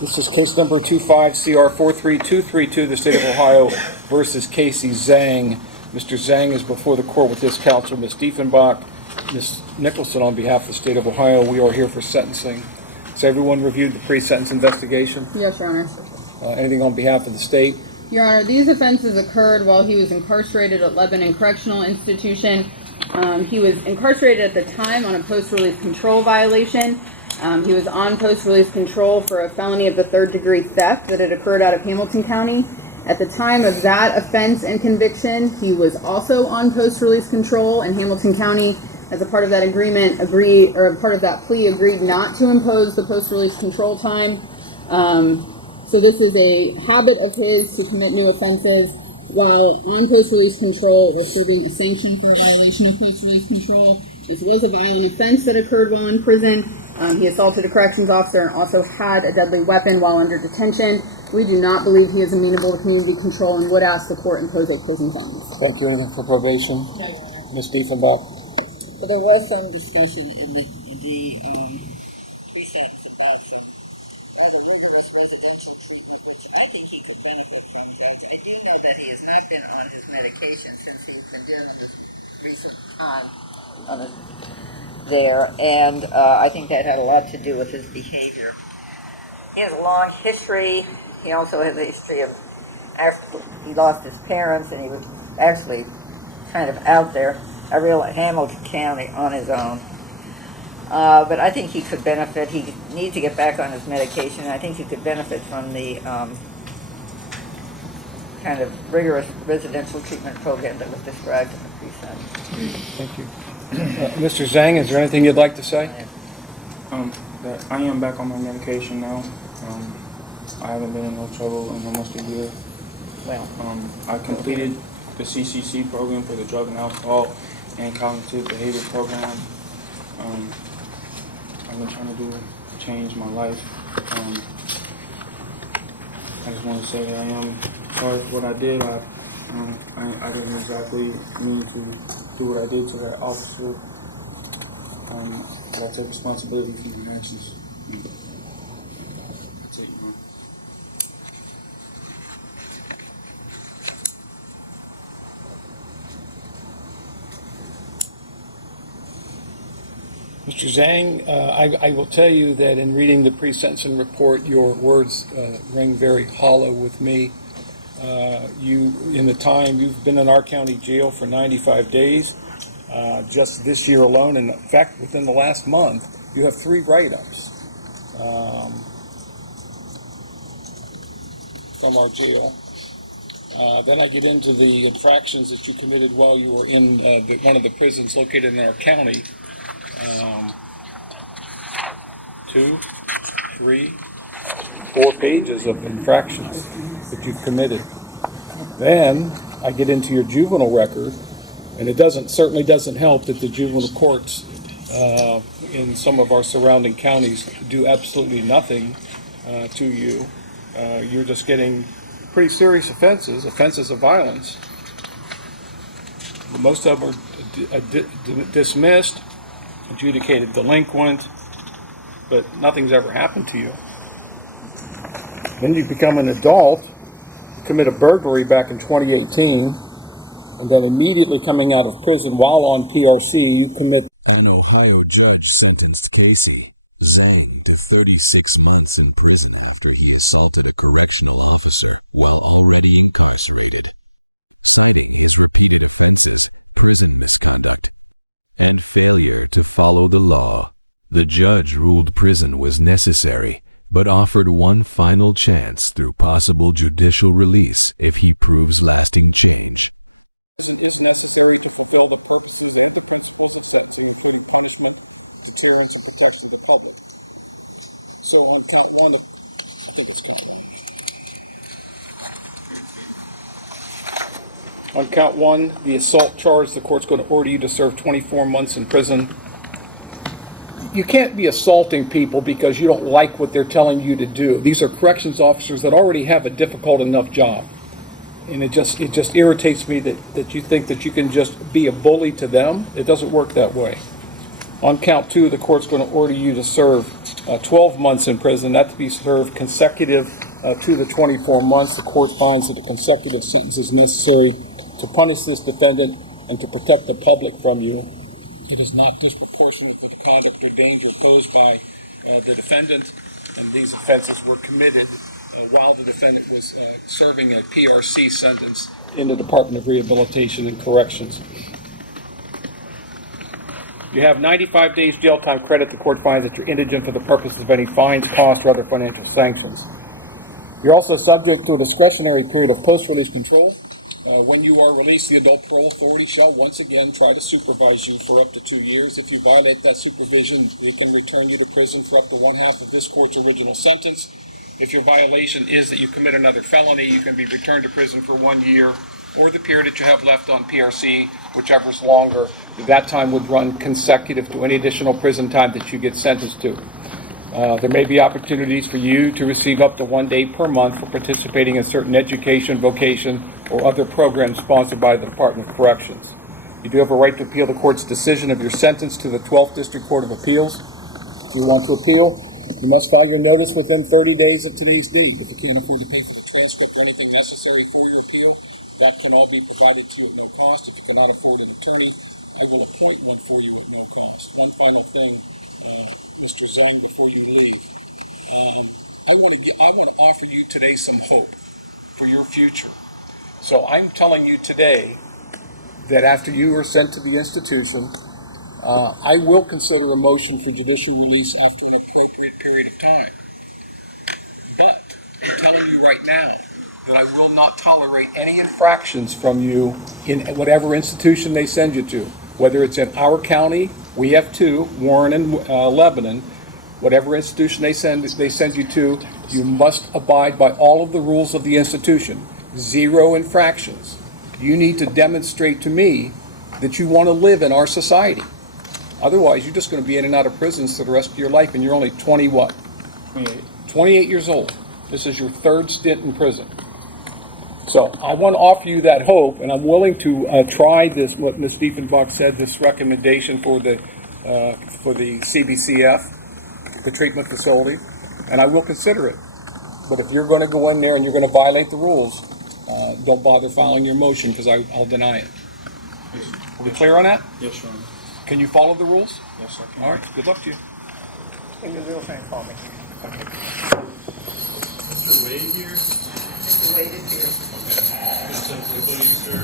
This is case number 25-CR43232, the State of Ohio versus Casey Zhang. Mr. Zhang is before the court with this counsel, Ms. Diefenbach. Ms. Nicholson, on behalf of the State of Ohio, we are here for sentencing. Has everyone reviewed the pre-sentence investigation? Yes, Your Honor. Anything on behalf of the state? Your Honor, these offenses occurred while he was incarcerated at Lebanon Correctional Institution. He was incarcerated at the time on a post-release control violation. He was on post-release control for a felony of the third-degree theft that had occurred out of Hamilton County. At the time of that offense and conviction, he was also on post-release control, and Hamilton County, as a part of that agreement, agreed not to impose the post-release control time. So this is a habit of his to commit new offenses while on post-release control or serving a sanction for a violation of post-release control. This was a violent offense that occurred while in prison. He assaulted a corrections officer and also had a deadly weapon while under detention. We do not believe he is amenable to community control and would ask the court impose a prison sentence. Thank you. Anything for probation? No. Ms. Diefenbach? Well, there was some discussion in the pre-sentence about some rather rigorous residential treatment, which I think he could benefit from. But I do know that he has not been on his medication since he's been doing this recent time there, and I think that had a lot to do with his behavior. He has a long history. He also has a history of, after he lost his parents, and he was actually kind of out there, a real Hamilton County on his own. But I think he could benefit. He needs to get back on his medication, and I think he could benefit from the kind of rigorous residential treatment program that was described in the pre-sentence. Thank you. Mr. Zhang, is there anything you'd like to say? That I am back on my medication now. I haven't been in no trouble in almost a year. Well, I completed the CCC program for the drug and alcohol and cognitive behavior program. I've been trying to change my life. I just want to say that I am sorry for what I did. I didn't exactly mean to do what I did to that officer. But I take responsibility for my actions. That's it, man. Mr. Zhang, I will tell you that in reading the pre-sentencing report, your words ring very hollow with me. In the time you've been in our county jail for 95 days, just this year alone, and in fact within the last month, you have 3 write-ups from our jail. Then I get into the infractions that you committed while you were in one of the prisons located in our county. 2, 3, 4 pages of infractions that you've committed. Then I get into your juvenile record, and it certainly doesn't help that the juvenile courts in some of our surrounding counties do absolutely nothing to you. You're just getting pretty serious offenses of violence. Most of them are dismissed, adjudicated delinquent, but nothing's ever happened to you. Then you become an adult, commit a burglary back in 2018, and then immediately coming out of prison while on PRC, you commit. An Ohio judge sentenced Casey Zhang to 36 months in prison after he assaulted a correctional officer while already incarcerated. Citing his repeated offenses, prison misconduct, and failure to follow the law, the judge ruled prison was necessary, but offered one final chance through possible judicial release if he proves lasting change. It is necessary to fulfill the purposes of the prison sentence, including punishment, deterrence, and protection of the public. So on count 1, get this done. On count 1, the assault charge, the court's going to order you to serve 24 months in prison. You can't be assaulting people because you don't like what they're telling you to do. These are corrections officers that already have a difficult enough job. And it just irritates me that you think that you can just be a bully to them. It doesn't work that way. On count 2, the court's going to order you to serve 12 months in prison, not to be served consecutive to the 24 months. The court finds that a consecutive sentence is necessary to punish this defendant and to protect the public from you. It is not disproportionate to the conduct or danger posed by the defendant, and these offenses were committed while the defendant was serving a PRC sentence in the Department of Rehabilitation and Corrections. You have 95 days jail time credit. The court finds that you're indigent for the purposes of any fines, costs, or other financial sanctions. You're also subject to a discretionary period of post-release control. When you are released, the adult parole authority shall once again try to supervise you for up to 2 years. If you violate that supervision, they can return you to prison for up to 1/2 of this court's original sentence. If your violation is that you commit another felony, you can be returned to prison for 1 year, or the period that you have left on PRC, whichever is longer. That time would run consecutive to any additional prison time that you get sentenced to. There may be opportunities for you to receive up to 1 day per month for participating in certain education, vocation, or other programs sponsored by the Department of Corrections. You do have a right to appeal the court's decision of your sentence to the 12th District Court of Appeals. If you want to appeal, you must file your notice within 30 days of today's date. If you can't afford to pay for the transcript or anything necessary for your appeal, that can all be provided to you at no cost. If you cannot afford an attorney, I will appoint one for you at no cost. One final thing, Mr. Zhang, before you leave. I want to offer you today some hope for your future. So I'm telling you today that after you are sent to the institution, I will consider a motion for judicial release after an appropriate period of time. But I'm telling you right now that I will not tolerate any infractions from you in whatever institution they send you to. Whether it's in our county, we have 2, Warren and Lebanon. Whatever institution they send you to, you must abide by all of the rules of the institution. 0 infractions. You need to demonstrate to me that you want to live in our society. Otherwise, you're just going to be in and out of prisons for the rest of your life, and you're only 28 years old. This is your 3rd stint in prison. So I want to offer you that hope, and I'm willing to try this, what Ms. Diefenbach said, this recommendation for the CBCF, the treatment facility, and I will consider it. But if you're going to go in there and you're going to violate the rules, don't bother filing your motion, because I'll deny it. You clear on that? Yes, Your Honor. Can you follow the rules? Yes, I can. All right. Good luck to you. Take a real thing for me. Mr. Wade here? Mr. Wade is here. Okay. Good sense of including, sir.